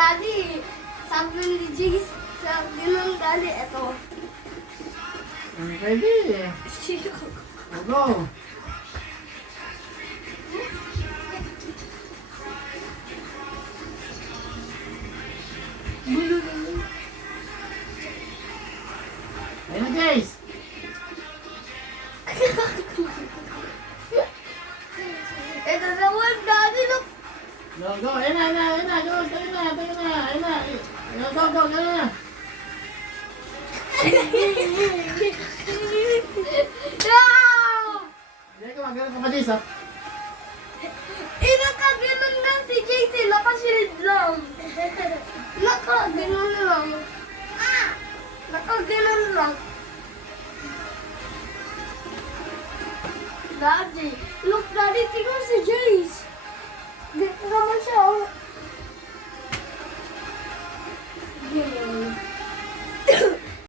Daddy, sabi ni Jace, sabi ng Daddy, eto. Ready? Go. Ayun na guys. Ito naman, Daddy, look. Go, go. Ayun na, ayun na, ayun na. Go, ayun na, ayun na, ayun na. Go, go, go, ayun na. Ah! Hindi ka magano'n ka pa, Jace, ha? Nakaganon lang si JC, nakashilid lang. Nakaganon lang. Nakaganon lang. Daddy, look Daddy, tingnan si Jace. Dito naman siya, oh. Ganyan.